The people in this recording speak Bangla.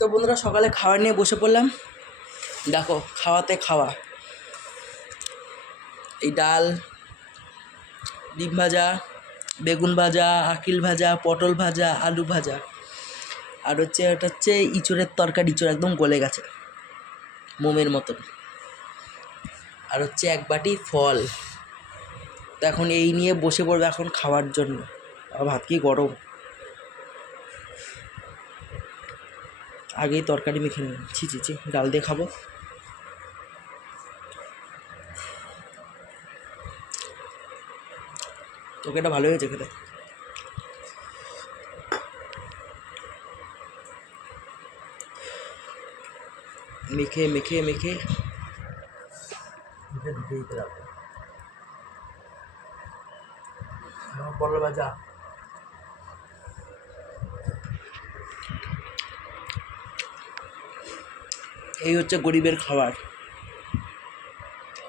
তো বন্ধুরা সকালে খাবার নিয়ে বসে পড়লাম। দেখো খাওয়াতে খাওয়া, এই ডাল, ডিম ভাজা, বেগুন ভাজা, আকিল ভাজা, পটল ভাজা, আলু ভাজা, আর এটা হচ্ছে ইঁচড়ের তরকারি। ইঁচড় একদম গলে গেছে মোমের মতন। আর এক বাটি ফল। তো এখন এই নিয়ে বসে পড়বে এখন খাওয়ার জন্য। আর ভাত কি গরম, আগেই তরকারি মেখে নিই। ছি, ডাল দিয়ে খাবো। তোকে এটা ভালো হয়েছে খেতে। মেখে মেখে মেখে ঢুকে দিতে রাখবো। পটল ভাজা, এই হচ্ছে গরিবের খাবার।